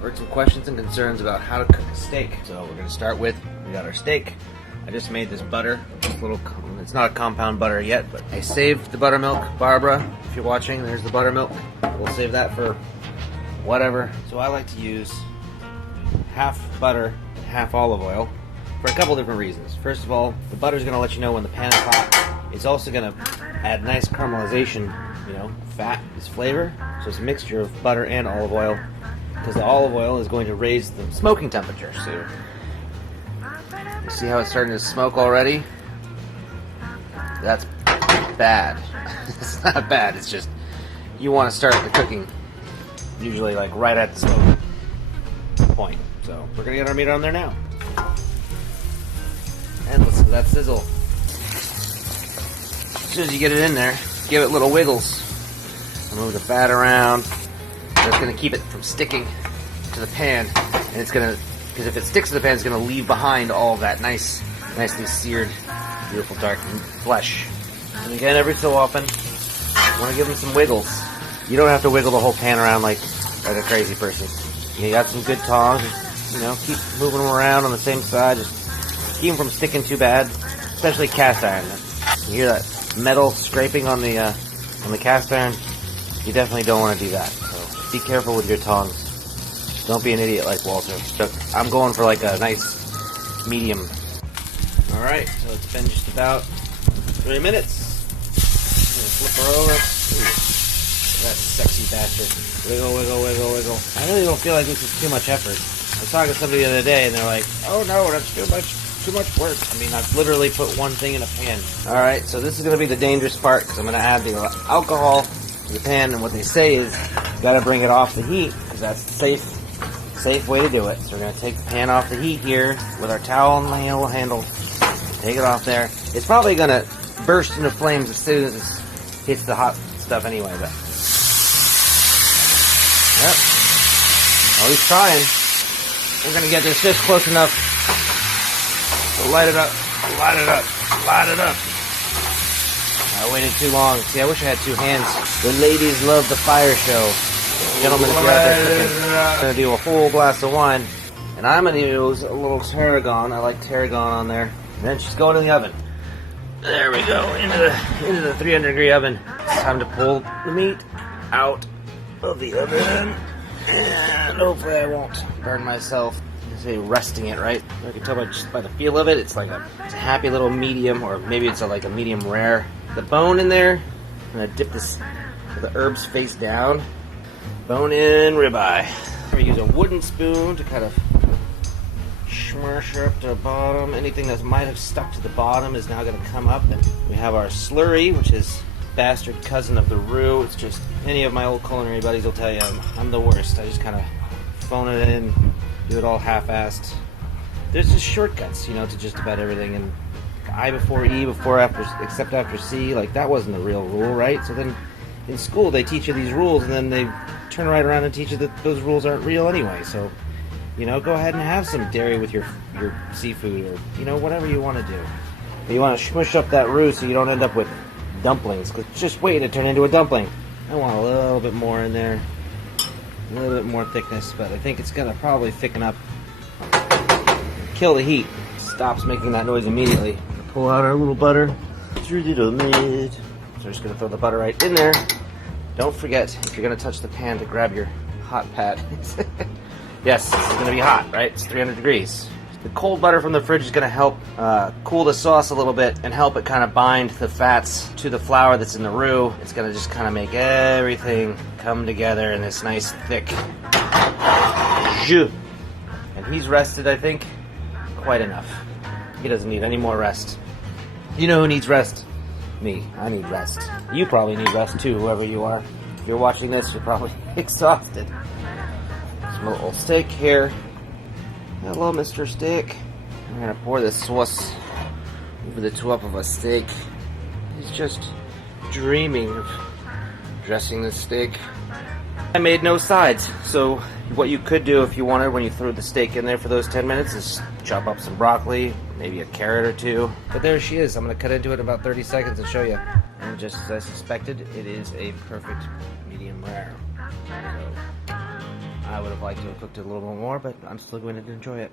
Heard some questions and concerns about how to cook a steak. So we're going to start with, we got our steak. I just made this butter. It's not a compound butter yet, but I saved the buttermilk. Barbara, if you're watching, there's the buttermilk. We'll save that for whatever. So I like to use half butter, half olive oil for a couple different reasons. First of all, the butter is going to let you know when the pan is hot. It's also going to add nice caramelization, fat is flavor. So it's a mixture of butter and olive oil, because the olive oil is going to raise the smoking temperature. So you see how it's starting to smoke already? That's bad. It's not bad, it's just you want to start the cooking usually like right at the smoke point. So we're going to get our meat on there now. And listen to that sizzle. As soon as you get it in there, give it little wiggles. Move the fat around. That's going to keep it from sticking to the pan, and it's going to, because if it sticks to the pan, it's going to leave behind all of that nicely seared, beautiful dark flesh. And again, every so often, you want to give them some wiggles. You don't have to wiggle the whole pan around like a crazy person. You got some good tongs, keep moving them around on the same side. Just keep them from sticking too bad, especially cast iron. You hear that metal scraping on the cast iron? You definitely don't want to do that. So be careful with your tongs. Don't be an idiot like Walter. So I'm going for like a nice medium. Alright, so it's been just about 3 minutes. I'm going to flip her over. Ooh, that sexy bastard. Wiggle, wiggle, wiggle, wiggle. I really don't feel like this is too much effort. I was talking to somebody the other day and they're like, oh no, that's too much work. I mean, I've literally put one thing in a pan. Alright, so this is going to be the dangerous part, because I'm going to add the alcohol to the pan, and what they say is you got to bring it off the heat, because that's the safe way to do it. So we're going to take the pan off the heat here with our towel and my little handle. Take it off there. It's probably going to burst into flames as soon as it hits the hot stuff anyway. But yep, always trying. We're going to get this just close enough to light it up, light it up, light it up. I waited too long. See, I wish I had two hands. The ladies love the fire show. Gentlemen, if you're out there cooking, I'm going to do a whole glass of wine. And I'm going to use a little tarragon. I like tarragon on there. And then she's going in the oven. There we go, into the 300 degree oven. It's time to pull the meat out of the oven. And hopefully I won't burn myself. Say resting it, right? I can tell just by the feel of it, it's like it's a happy little medium, or maybe it's like a medium rare. The bone in there, I'm gonna dip this with the herbs face down. Bone in ribeye. I'm gonna use a wooden spoon to kind of smash her up to the bottom. Anything that might have stuck to the bottom is now gonna come up. And we have our slurry, which is bastard cousin of the roux. It's just, any of my old culinary buddies will tell you I'm the worst. I just kind of phone it in, do it all half-assed. There's just shortcuts, to just about everything. And I before E, before after, except after C, like that wasn't the real rule, right? So then in school they teach you these rules, and then they turn right around and teach you that those rules aren't real anyway. So, go ahead and have some dairy with your seafood, or, whatever you want to do. But you want to smush up that roux so you don't end up with dumplings, because it's just waiting to turn into a dumpling. I want a little bit more in there. A little bit more thickness, but I think it's going to probably thicken up. Kill the heat. Stops making that noise immediately. Pull out our little butter through the lid. So we're just going to throw the butter right in there. Don't forget, if you're going to touch the pan, to grab your hot pad. Yes, this is going to be hot, right? It's 300 degrees. The cold butter from the fridge is going to help cool the sauce a little bit and help it kind of bind the fats to the flour that's in the roux. It's going to just kind of make everything come together in this nice thick jus. And he's rested, I think, quite enough. He doesn't need any more rest. You know who needs rest? Me. I need rest. You probably need rest too, whoever you are. If you're watching this, you're probably exhausted. Some little steak here. Hello, Mr. Steak. I'm gonna pour this sauce over the top of a steak. He's just dreaming of dressing this steak. I made no sides, so what you could do if you wanted when you threw the steak in there for those 10 minutes is chop up some broccoli, maybe a carrot or two. But there she is. I'm gonna cut into it in about 30 seconds and show you. And just as I suspected, it is a perfect medium medium rare. So I would have liked to have cooked it a little bit more, but I'm still going to enjoy it.